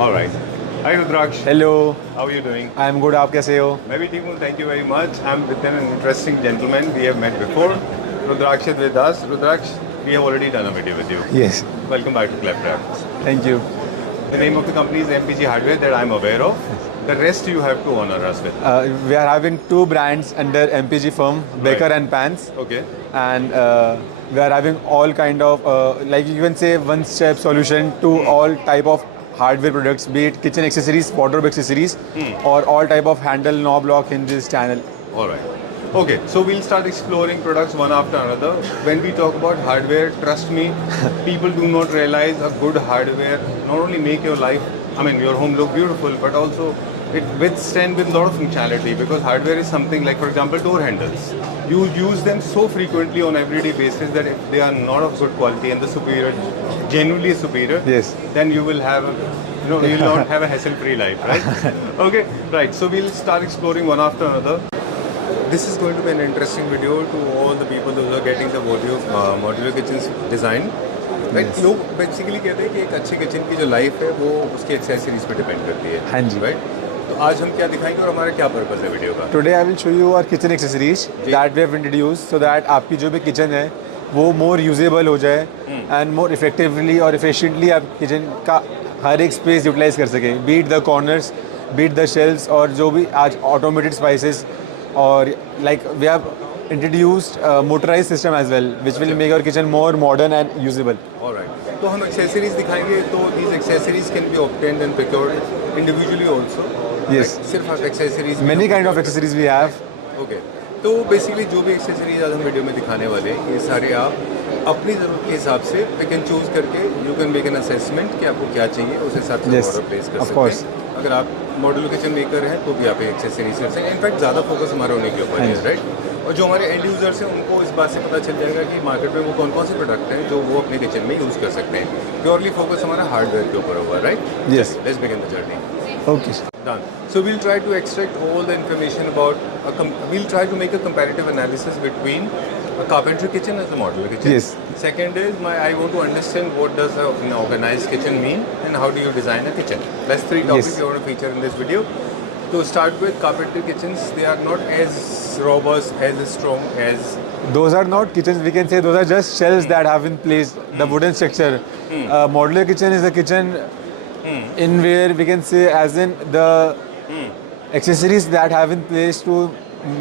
All right. Hi Rudraksh. Hello, How are you doing? I am good. आप कैसे हो? मैं भी ठीक हूँ. Thank you very much. I'm with an interesting gentleman. We have met before. Rudraksh is with us. Rudraksh, we have already done a video with you. Yes. Welcome back to Claptrap. Thank you. The name of the company is MPG Hardware that I'm aware of. The rest you have to honor us with. We are having two brands under MPG firm, Baker Right. and Pans, Okay. and we are having all kind of like you can say one-step solution to all type of hardware products, be it kitchen accessories, wardrobe accessories, or all type of handle, knob, lock, hinges, channel. All right. Okay, so we'll start exploring products one after another. When we talk about hardware, trust me, people do not realize a good hardware not only make your life, I mean, your home look beautiful, but also it withstand with a lot of functionality because hardware is something like, for example, door handles. You use them so frequently on everyday basis that if they are not of good quality and the superior, genuinely superior, Yes. then you will have, you will not have a hassle-free life, right? Okay, right. So we'll start exploring one after another. This is going to be an interesting video to all the people who are getting the modular kitchens design. Right? लोग basically कहते हैं कि एक अच्छे kitchen की जो life है वो उसकी एक्सेसरीज पे डिपेंड करती है. हाँ जी. राइट. तो आज हम क्या दिखाएंगे और हमारा क्या पर्पस है वीडियो का? Today I will show you our kitchen accessories that we have introduced so that आपकी जो भी किचन है वो more usable हो जाए and more effectively और efficiently आप किचन का हर एक स्पेस यूटिलाइज कर सके. Be it the corners, be it the shelves और जो भी आज automated spices और like we have introduced motorized system as well which will make our kitchen more modern and usable. Alright. तो हम एक्सेसरीज दिखाएंगे. तो these accessories can be obtained and procured individually also. Yes. Like, सिर्फ accessories. Many kind of accessories we have. Okay. तो basically जो भी accessories आज हम वीडियो में दिखाने वाले हैं ये सारे आप अपनी ज़रूरत के हिसाब से पिक एंड चूज़ करके you can make an assessment कि आपको क्या चाहिए उस हिसाब से ऑर्डर प्लेस कर सकते हैं. अगर आप मॉड्यूलर किचन मेकर हैं तो भी आप एक्सेसरीज कर सकते हैं. इनफैक्ट ज़्यादा फोकस हमारा उन्हीं के ऊपर है. राइट. और जो हमारे एंड यूज़र्स हैं उनको इस बात से पता चल जाएगा कि मार्केट में वो कौन कौन से प्रोडक्ट हैं जो वो अपने किचन में यूज़ कर सकते हैं. प्योरली फोकस हमारा हार्डवेयर के ऊपर होगा. Right. Yes. Let's begin the journey. Okay. Done. So we'll try to extract all the information about. We'll try to make a comparative analysis between a carpentry kitchen and a modular kitchen. Yes. Second is I want to understand what does an organized kitchen mean and how do you design a kitchen. That's three topics we want to feature in this video. To start with, carpentry kitchens, they are not as robust, as strong as. Those are not kitchens. We can say those are just shells that have been placed. The wooden structure. Modular kitchen is a kitchen. In where we can say as in the accessories that have been placed to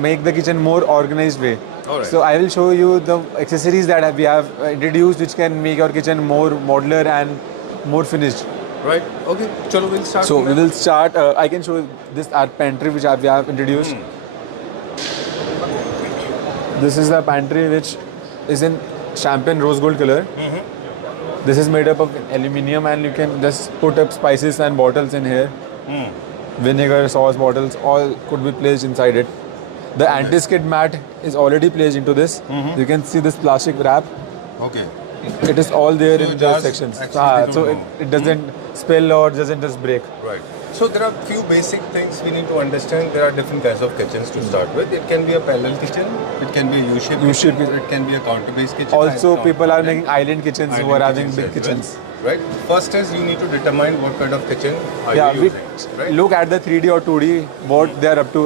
make the kitchen more organized way. Alright. So I will show you the accessories that we have introduced which can make our kitchen more modular and more finished. Right. Okay. Chalo, we'll start. So we will start. I can show you this our pantry which we have introduced. This is the pantry which is in champagne rose gold color. This is made up of aluminium and you can just put up spices and bottles in here. Vinegar, sauce bottles, all could be placed inside it. The anti-skid mat is already placed into this. You can see this plastic wrap. Okay. It is all there So in it the does sections. actually So don't it doesn't spill or doesn't just break. Right. So there are few basic things we need to understand. There are different kinds of kitchens to start with. It can be a parallel kitchen. It can be a U-shaped U-shaped kitchen. kitchen. It can be a counter-based kitchen. Also, and people are counter- making island kitchens who are island having big as well. kitchens. Right. First is you need to determine what kind of kitchen are Yeah, you we using. Right. look at the 3D or 2D, what they are up to.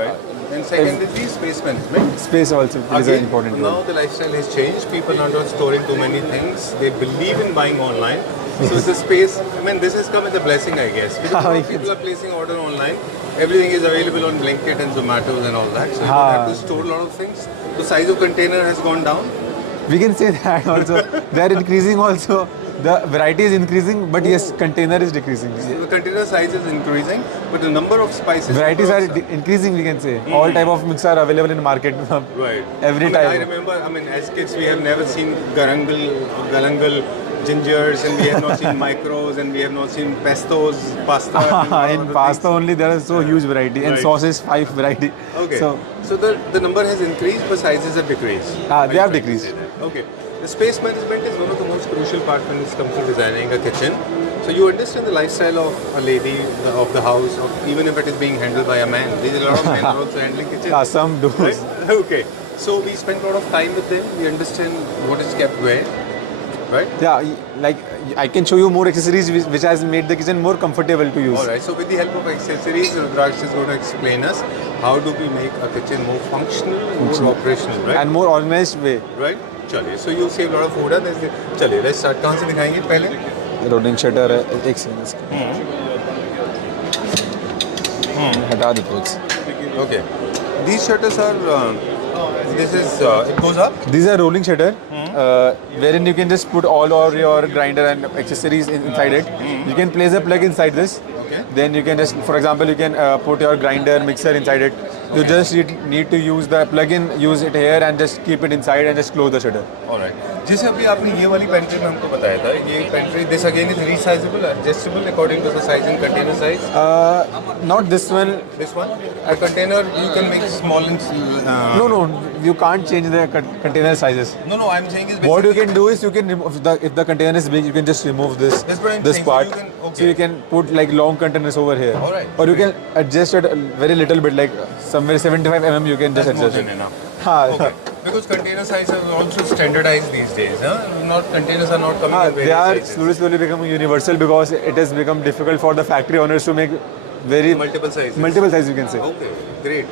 Right. And second is the space management. Space also is an Again, important now role. the lifestyle has changed. People are not storing too many things. They believe in buying online. So it's a space. I mean, this has come as a blessing, I guess. Because a lot of people are placing order online. Everything is available on Blinkit and Zomatos and all that. So you don't have to store a lot of things. The size of container has gone down. We can say that also. They are increasing also. The variety is increasing, but yes, container is decreasing. So the container size is increasing, but the number of spices. Varieties are increasing, we can say. All type of mix are available in market. Right. Every I type. remember, as kids, we have never seen garangal or galangal gingers, and we have not seen micros, and we have not seen pestos, pasta. and In other pasta things. only there is so huge variety. In Right. sauces, 5 variety. Okay. So So the number has increased, but sizes have decreased. they Are you have trying to decreased. say that? Okay. The space management is one of the most crucial parts when it comes to designing a kitchen. So you understand the lifestyle of a lady of the house, even if it is being handled by a man. There's a lot of men are also handling kitchen. yeah, some do. Right? Okay. So we spend a lot of time with them. We understand what is kept where. right? Yeah, like I can show you more accessories which has made the kitchen more comfortable to use. All right. So with the help of accessories, Rudraksh is going to explain us how do we make a kitchen more functional, more operational, right? And more organized way. Right. चलिए. So you save a lot of food. चलिए. Let's start. कहाँ से दिखाएंगे पहले? Rolling shutter है एक second इसका हटा दो कुछ. Okay. These shutters are. This is. It goes up. These are rolling shutter, wherein you can just put all of your grinder and accessories inside it. You can place a plug inside this. Okay. Then you can just, for example, you can put your grinder, mixer inside it. You just need to use the plug-in, use it here, and just keep it inside and just close the shutter. All right. जैसे अभी आपने ये वाली pantry में हमको बताया था, ये pantry this again is resizable, adjustable according to the size and container size. Not this one. This one, a container you can make small and. No, you can't change the container sizes. No. I'm saying is What you basically- can do is you can remove if the container is big, you can just remove this That's what I'm this saying. So part. you can- okay. So you can put like long containers over here. All right. Or you can adjust it a very little bit, like somewhere 75 mm. You can just That's more adjust than it. enough. हाँ, Okay. Because container size are also standardized these days. Huh? Not containers are not coming हाँ, in they various are sizes. slowly becoming universal because it has become difficult for the factory owners to make very Multiple sizes. multiple sizes. You can say. Okay, great.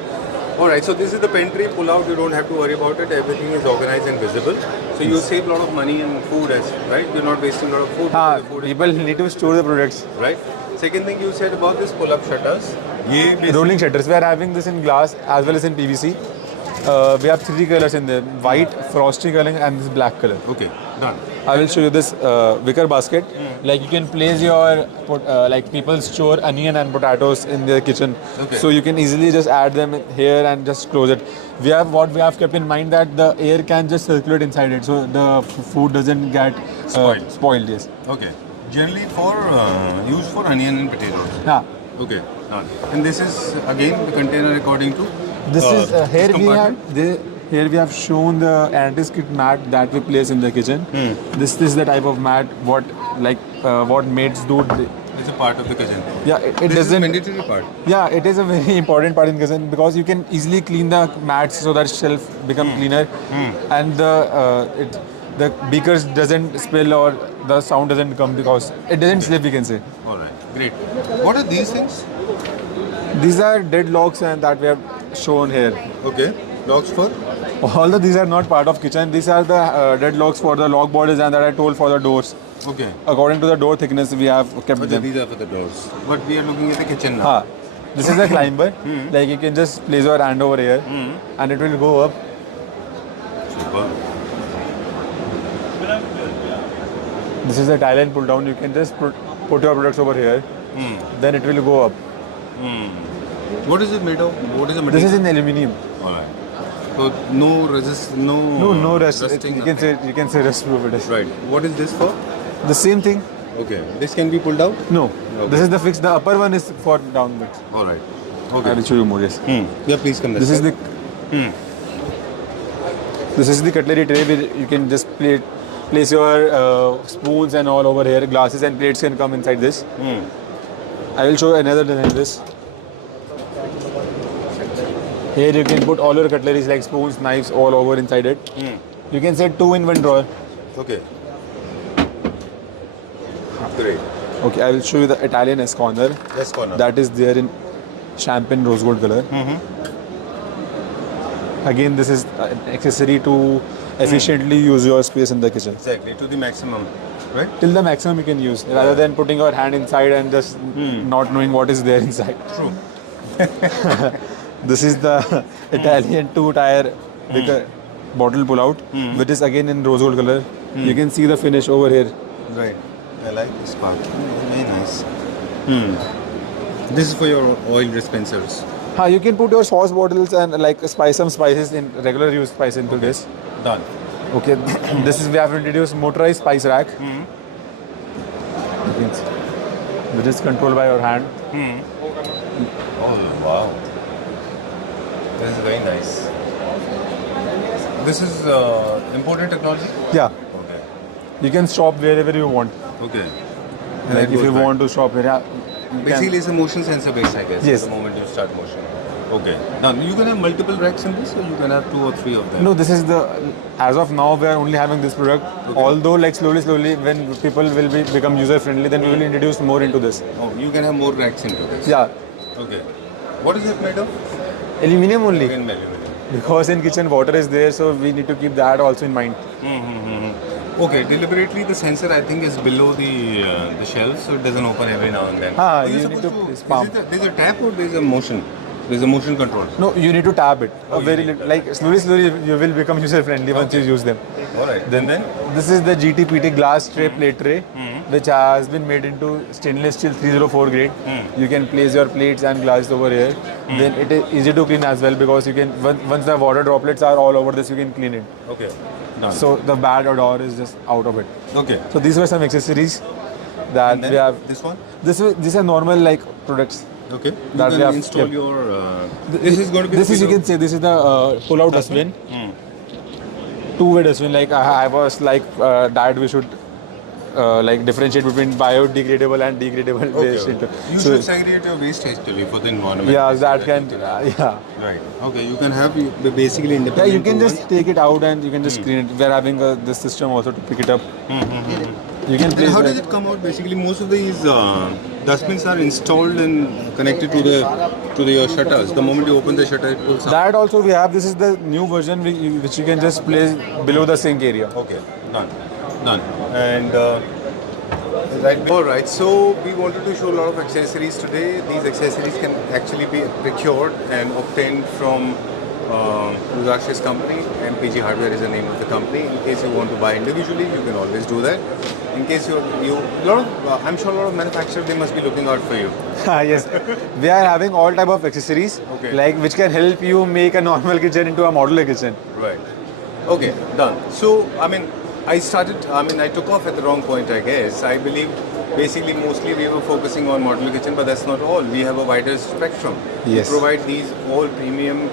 All right, so this is the pantry. Pull out. You don't have to worry about it. Everything is organized and visible. So you save a lot of money and food, as right. You're not wasting a lot of food. हाँ, because the food is people need to store the products. right. Second thing you said about this pull-up shutters. ये Rolling shutters. We are having this in glass as well as in PVC. We have 3 colors in there: white, frosty color, and this black color. Okay, done. I will show you this wicker basket. Like you can place your like people store onion and potatoes in their kitchen. Okay. So you can easily just add them here and just close it. We have kept in mind that the air can just circulate inside it, so the food doesn't get spoiled. Yes. Okay. Generally for used for onion and potatoes. Yeah. Okay, done. And this is again the container according to. This is this here we compartment. have here we have shown the anti-skid mat that we place in the kitchen. This is the type of mat what maids do. It's a part of the kitchen. Yeah, it This is a doesn't. mandatory part. Yeah, it is a very important part in kitchen because you can easily clean the mats so that shelf become cleaner, and the beakers doesn't spill or the sound doesn't come because it doesn't slip. We can say All right, great. What are these things? these are dead locks and that we have shown here. Okay, locks for. Although these are not part of kitchen, these are the dead locks for the lock borders and that I told for the doors. Okay. According to the door thickness, we have kept Okay, them. these are for the doors. But we are looking at the kitchen now. This is a climber. Like you can just place your hand over here, and it will go up. Super. This is a tile and pull down. You can just put your products over here. Then it will go up. What is it made of? What is the material? This is in aluminium. All right. So no resist, No rust. rusting, You can say rust proof it is. Right. What is this for? The same thing. Okay. This can be pulled out. No. Okay. This is the fixed. The upper one is for downward. All right. I Okay. will show you more. Yes. Yeah, please come. This is the. This is the cutlery tray where you can just place your spoons and all over here. Glasses and plates can come inside this. I will show you another design. This. Here you can put all your cutleries like spoons, knives all over inside it. You can set 2 in 1 drawer. Okay. Great. Okay, I will show you the Italian S corner. Yes, corner. That is there in champagne rose gold color. Again, this is an accessory to efficiently use your space in the kitchen. Exactly, to the maximum, right? Till the maximum you can use, rather than putting your hand inside and just not knowing what is there inside. True. This is the Italian 2-tire bottle pull-out, which is again in rose gold color. You can see the finish over here. Right. I like this part. Very nice. This is for your oil dispensers. You can put your sauce bottles and like some spices in regular use spice into this. Done. Okay, this is we have introduced motorized spice rack. Which is controlled by your hand. Oh, wow. This is very nice. This is important technology? Yeah, Okay. you can stop wherever you want. Okay. Like if you want to stop here, you can- Basically, it's a motion sensor based, I guess. Yes. The moment you start motion. Okay. Now you can have multiple racks in this, or you can have 2 or 3 of them. No, this is the, as of now, we are only having this product. Okay. Although, like slowly, when people will become user friendly, then we will introduce more into this. Oh, you can have more racks into this. Yeah, Okay. What is it made of? aluminum only. Again, aluminum. Because in kitchen water is there, so we need to keep that also in mind. Okay, deliberately the sensor I think is below the shelf, so it doesn't open every now and then. Ah, Oh, you're you need supposed to is pump. there's a tap or there's a motion? There's a motion control. No, you need to tap it. Oh, Very you need little, like slowly you will become user friendly once you use them. All right. Then This is the GTPT glass tray plate tray, which has been made into stainless steel 304 grade. You can place your plates and glasses over here. Then it is easy to clean as well because you can once the water droplets are all over this, you can clean it. okay. Done. So the bad odor is just out of it. Okay. So these were some accessories that And then we have. this one. These are normal like products. Okay. You That we can have install kept. your. This is going to be. This is, you can say, this is the pull-out dustbin. Two-way dustbin. Like I was like that we should like differentiate between biodegradable and degradable waste. Okay. You So should segregate your waste hastily for the environment. yeah, that So can you yeah. Right. Okay. You can have basically Yeah, independent. you can just oven. take it out and you can just clean it. We're having this system also to pick it up. You can Then place how does that. it come out? Basically, most of these dustbins are installed and connected to your shutters. The moment you open the shutter, it pulls out. That also we have. This is the new version which you can just place below the sink area. Okay, done. And right. All right. So we wanted to show a lot of accessories today. These accessories can actually be procured and obtained from Rudraksh's company. MPG Hardware is the name of the company. In case you want to buy individually, you can always do that. In case I'm sure a lot of manufacturers, they must be looking out for you. Yes, we are having all type of accessories, Okay. like which can help you make a normal kitchen into a modular kitchen. Right. Okay, done. So, I took off at the wrong point, I guess. I believe basically mostly we were focusing on modular kitchen, but that's not all. We have a wider spectrum. Yes. We provide these all premium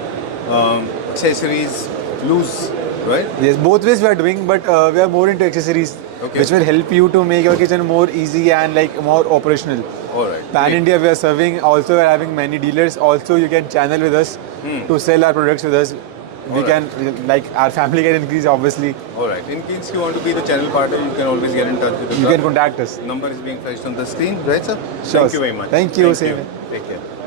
accessories loose, right? Yes, both ways we are doing, but we are more into accessories, Okay. which will help you to make your kitchen more easy and like more operational. All right. Pan Great. India we are serving. Also, we are having many dealers. Also, you can channel with us to sell our products with us. We Alright. can like our family can increase obviously. All right. In case you want to be the channel partner, you can always get in touch with the You can contact us. number is being flashed on the screen, right, sir? Sure. Thank you very much. Thank you, Thank same you. here. Take care.